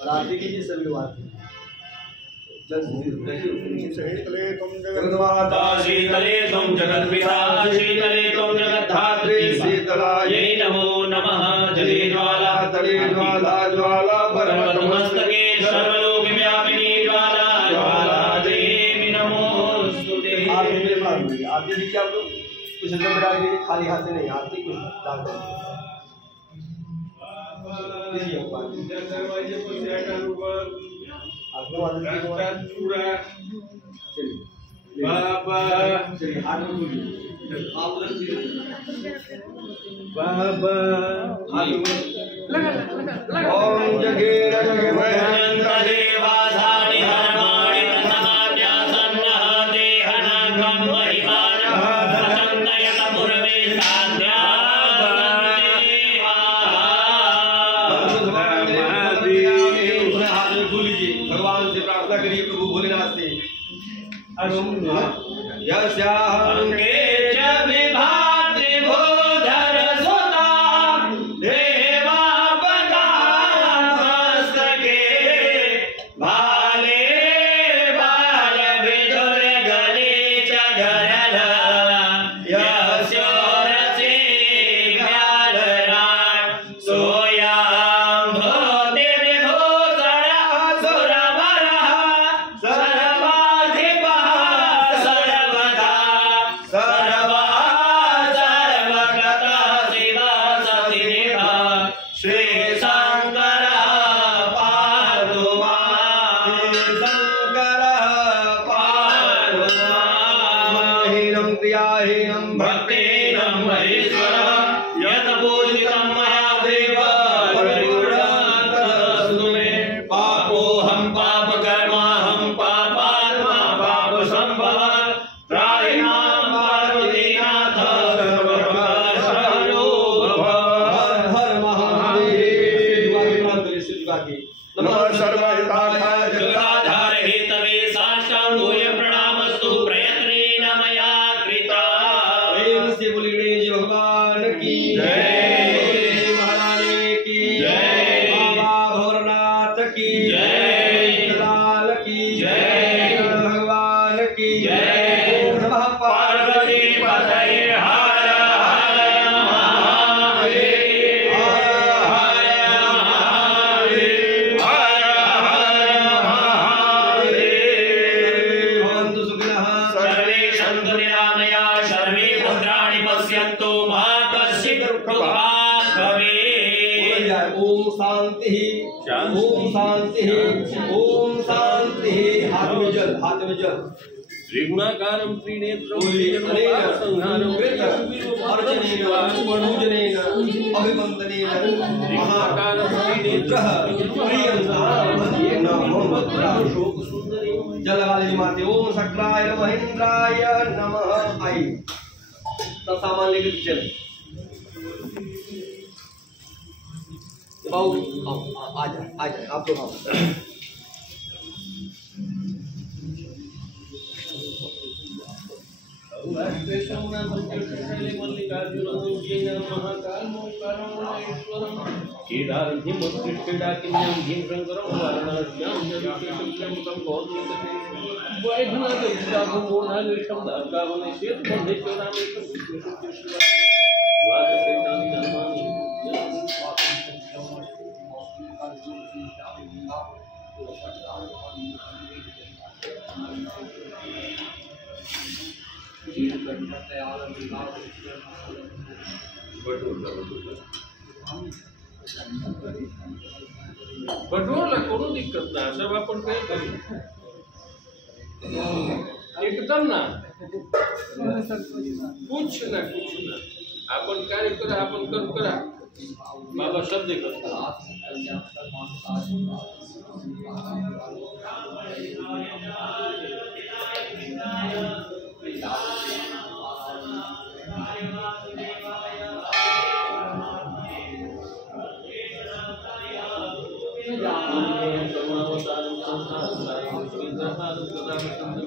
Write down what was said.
और आरती कीजिए सभी लोग आरती। शीतले तुम जगन्माता, शीतले तुम जगत्पिता, शीतले तुम जगद्धात्री, शीतलायै नमो नमः। जले ज्वाला तले ज्वाला, ज्वाला परमस्तके सर्वलोकव्यापिनी ज्वाला, ज्वाला देवी नमोस्तुते। आरती मेरे पास में आरती दीजिए आप लोग, कुछ अंदर डाल दीजिए, खाली हाथ से नहीं, आरती कुछ डाल दीजिए। बाबा बाबा ओम जगे जगे भयंत देवाधानि धर्माणि तथान्यासन्नः देहनागं महिमानः प्रचन्दयत पूर्वे साध्या भगवान से प्रार्थना करिए प्रभु भोलेनाथ से। यस्याहंके च विभाद्रिभूधर सुता देवापदामस्तके भाले बाल विदुर गले च गरल यस्योरसे व्याधरान् सोयां भूति विभूषण सुरवरः सर्वाधिपः सर्वदा सर्वा सर्वगतः शिवः सतिनिभः श्री शंकरः पातु मां। शंकरः पातु मां। हीनं क्रियाहीनं भक्तिहीनं महेश्वरः यत् पूजितं मया देव परिपूर्णं तदस्तु मे। पापोऽहं पापकर्माहं पापात्मा पापसम्भवः त्राहिणां पार्वतीनाथ सर्वप्रकाशयो भव। हर हर महादेव। नमः सर्वहिताय जगदाधार हेतवे साष्टांगोय प्रणामस्तु प्रयत्नेन मया कृता। प्रेम से बोलिए गणेश भगवान की जय, महारानी की जय, बाबा भोरनाथ की जय, लाल की जय, भगवान की जय। नमः पार्वती पतये हर हर महादेव, हर हर महादेव, हर हर महादेव। भवन्तु सुखिनः सर्वे सन्तु निरामयाः सर्वे भद्राणि पश्यन्तु मा कश्चित् दुःखभाग् भवेत्। ओम शांति, ओम शांति, ओम शांति। हाथ में जल, हाथ में जल। त्रिगुणाकारं त्रिनेत्रं संहारं अर्चनेन मनोजनेन अभिवन्दनेन महाकारं त्रिनेत्रः प्रियंतां शोक सुंदरी। जल वाले माते ओम शक्राय नमः, इंद्राय नमः। आई सब सामान लेकर चल। बाबू आ जाए आप लोग आओ। बटोरला कोणू दिक्कत ना सब आपण काय करू एकदम ना कुछ ना आपण कार्य करा आपण कर्म करा बाबा शब्द करता